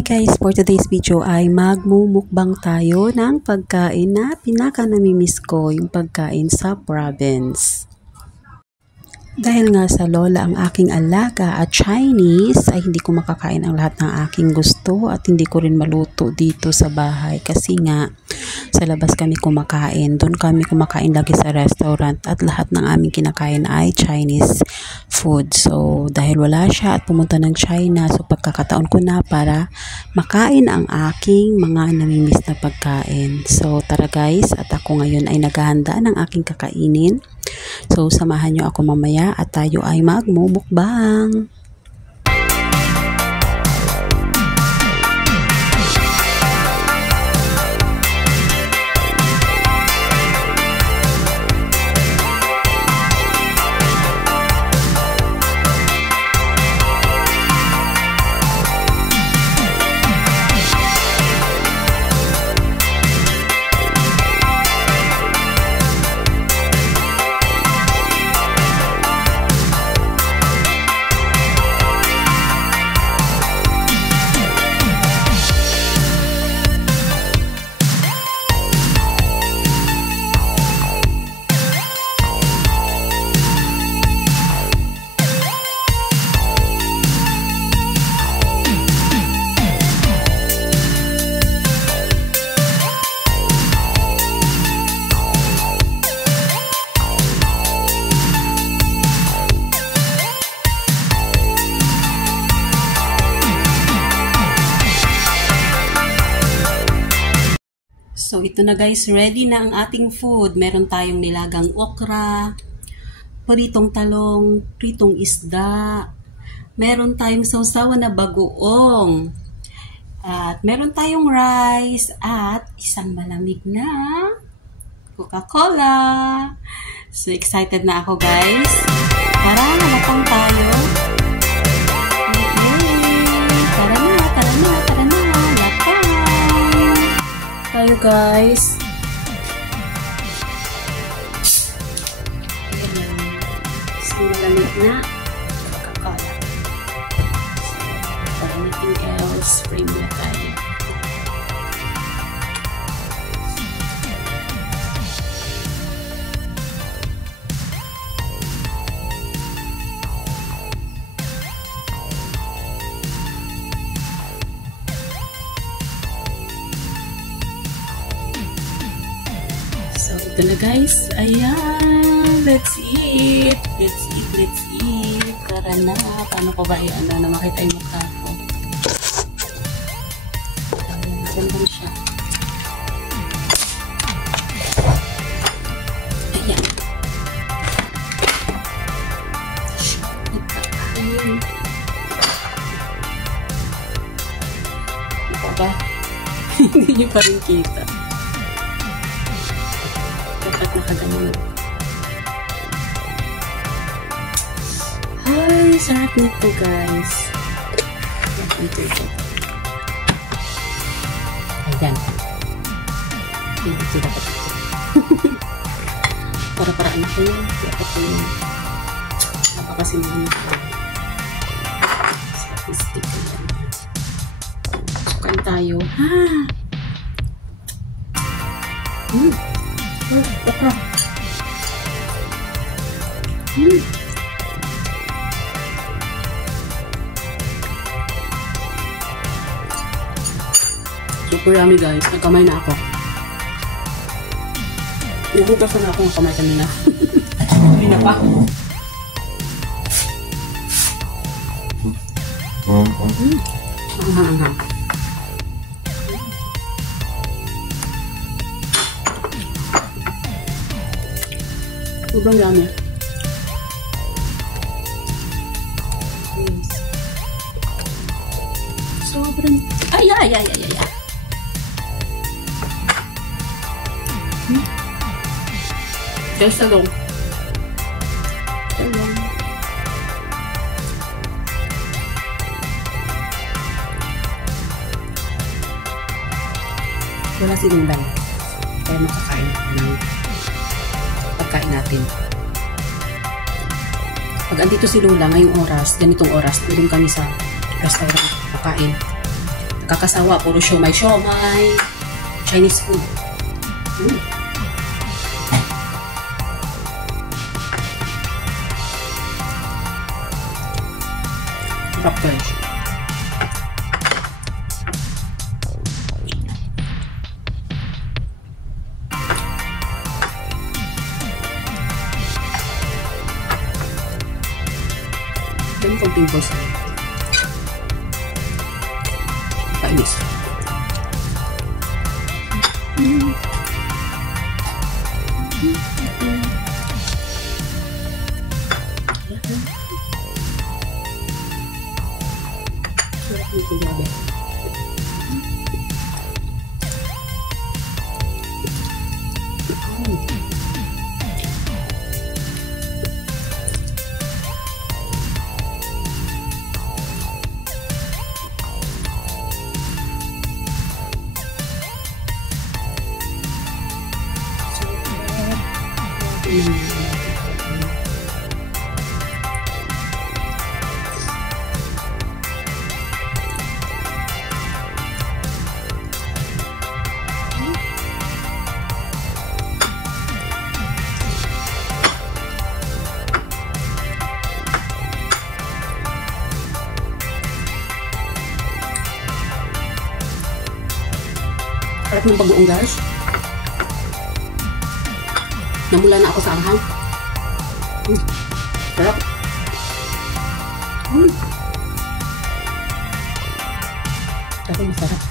Hi guys, for today's video ay magmumukbang tayo ng pagkain na pinaka-namimiss ko, yung pagkain sa province. Dahil nga sa lola ang aking alaga at Chinese, ay hindi ko makakain ang lahat ng aking gusto at hindi ko rin maluto dito sa bahay kasi nga sa labas kami kumakain. Doon kami kumakain lagi sa restaurant at lahat ng aming kinakain ay Chinese food. So dahil wala siya at pumunta ng China, so pagkakataon ko na para makain ang aking mga namimiss na pagkain. So tara guys, at ako ngayon ay naghahanda ng aking kakainin. So samahan nyo ako mamaya at tayo ay magmumukbang. So ito na guys, ready na ang ating food. Meron tayong nilagang okra, pritong talong, pritong isda, meron tayong sausawan na bagoong, at meron tayong rice, at isang malamig na Coca-Cola. So excited na ako guys. Tara, namatang tayo. Tayo guys. Malamig na Coca-Cola. For anything else, spring na tayo. Ito na guys, ayan, let's eat, let's eat, tara na, paano ko ba yan, na makita yung mukha ko, ayan, ganda siya, ayan, ayan, ito ba, hindi nyo pa rin kita. Dapat nakaganyan. Ay, sarap nito guys. Ito. Ayan. Ito dapat ito. Para-paraan ko yun. Dapat ko yun. Napakasimulan ko. Stick ko yan. Sukan tayo. Ha! Okra. Super yummy guys. Nagkamay na ako. Nagugasan na ako ng kamay kanina. Hindi na pa. Anghang. Sobrang yummy. Yes. Sobrang... Ay! Guys, talong. Wala sinulan. Kaya makakain ng pagkain natin. Pag andito si Lola ngayong oras, ganitong oras, doon kami sa restaurant kakain. Kakasawa, puro siomay, Chinese food. Sarap guys. Ganun kong pimples. Painis. Ito grabe. Sarap ng bagoong guys. Namula na ako sa anghang. Sarap. Tapi masarap.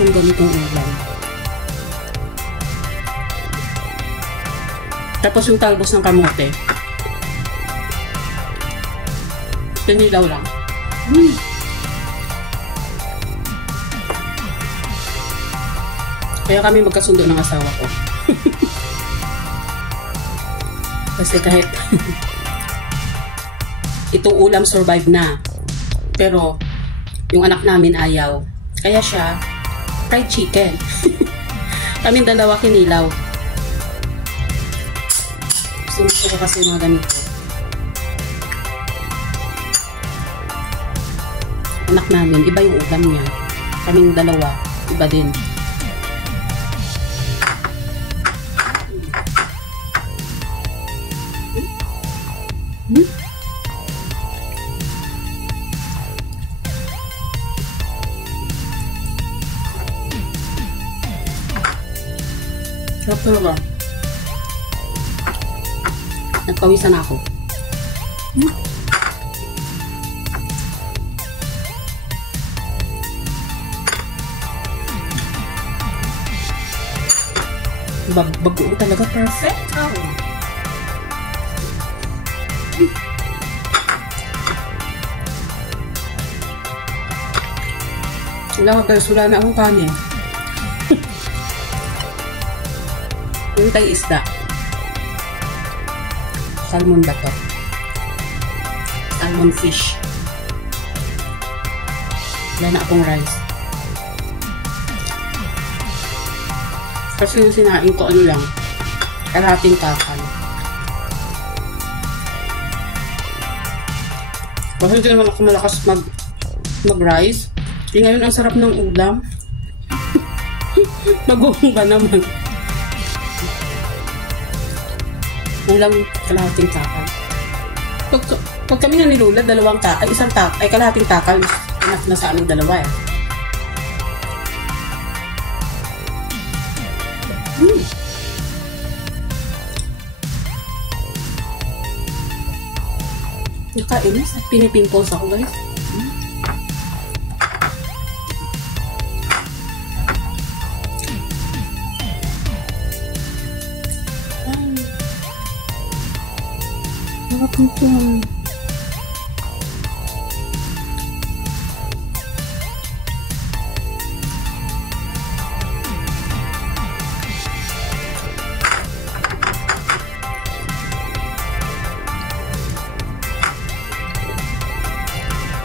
Yung ganitong ulam. Tapos yung talbos ng kamote. Pinilaw lang. Kaya kami magkasundo ng asawa ko. Kasi kahit itong ulam survive na. Pero yung anak namin ayaw. Kaya siya fried chicken. Kaming dalawa kinilaw. Gusto ko kasi mga ganito. Anak namin, iba yung ulam niya. Kaming dalawa, iba din. Sarap talaga. Nagpawisan ako. Bagoong talaga. Perfect. Wala ka guys. Wala na akong kanin. Yung tayo isda. Salmon ba to? Salmon fish. Wala na akong rice. Kasi yung sinain ko ano lang, kalahating kakal. Kasi hindi naman ako malakas mag-rice. Ngayon ang sarap ng ulam. Maguhong ka naman. Ulam kalahating kakal. Pag kami na nilulad, kalahating takal, enough na sa aming dalawa eh. Nakainis at pinipimples ako guys. Nakapintong.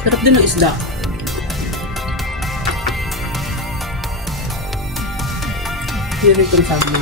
Sarap din ng isda. Favorite kong sabi.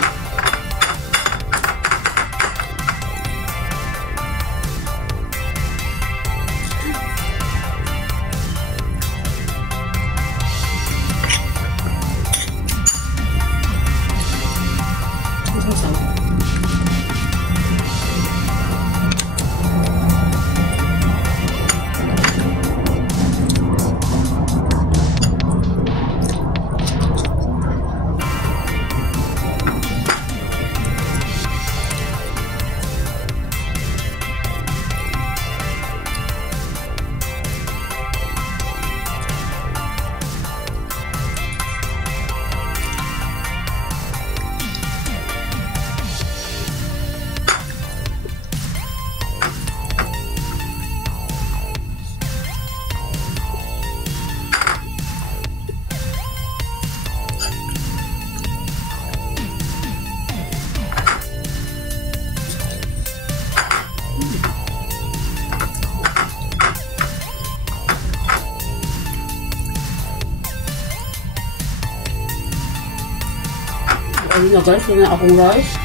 Ayun na guys, yun na akong rice.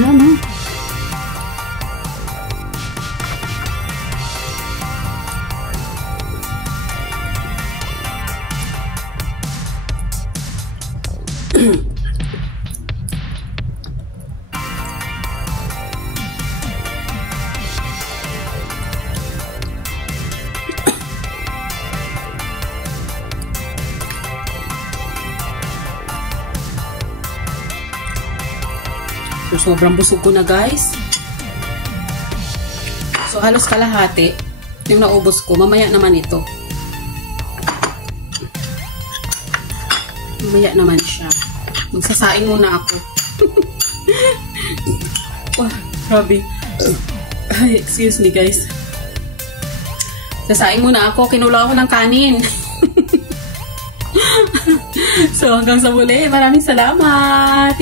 Yummy. So, sobrang busog ko na guys. So, halos kalahati yung naubos ko. Mamaya naman ito. Mamaya naman siya. Magsasaing muna ako. Oh, grabe. Excuse me guys. Sasaing muna ako. Kinula ako ng kanin. So, hanggang sa muli. Maraming salamat.